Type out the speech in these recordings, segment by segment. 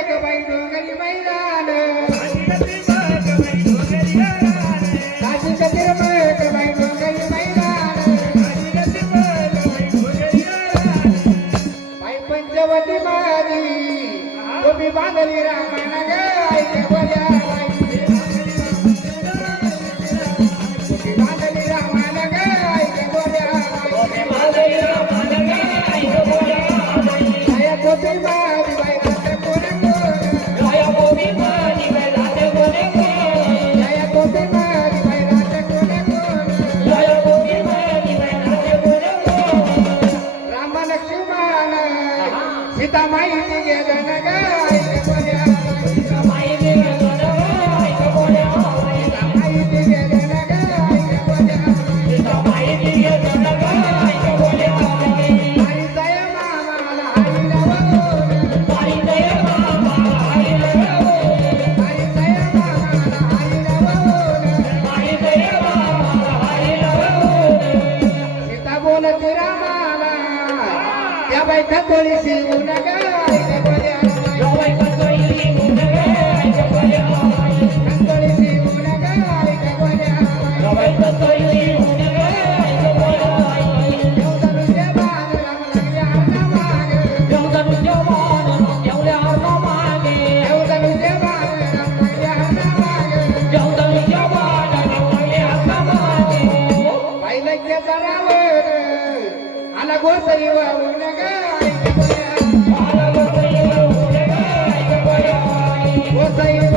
Jacob कोळी शिवू नका कोळी शिवू नका ಕೆಸರಾವೇನು ಅಲಗೋ ಸರಿವ ಉನಗ ಆಯ್ಕೆ ಬಯ ಆಲಗೋ ಸರಿವ ಉನಗ ಆಯ್ಕೆ ಬಯ ಓ ಸರಿವ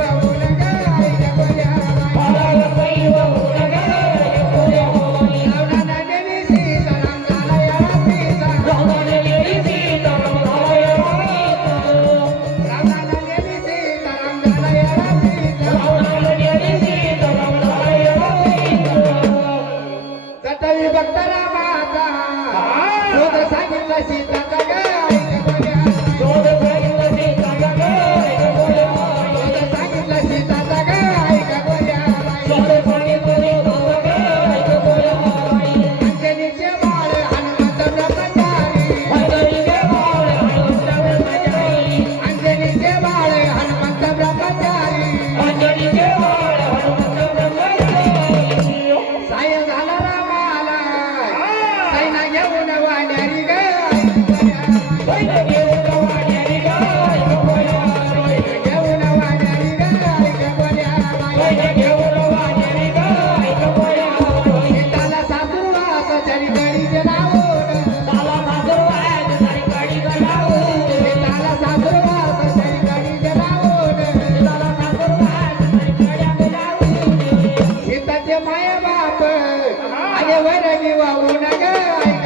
माया बाप अरे वर वाहू नका.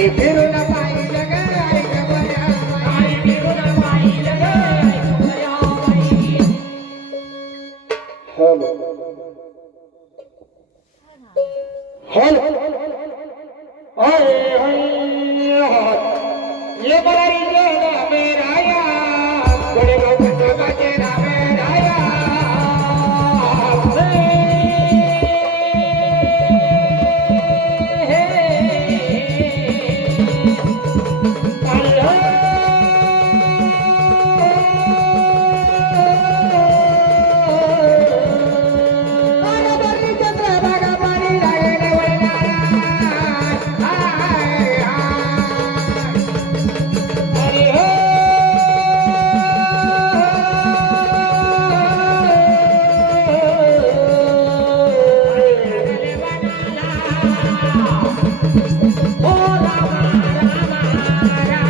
ये बड़ा मेरा यार बड़े लोग तो बजे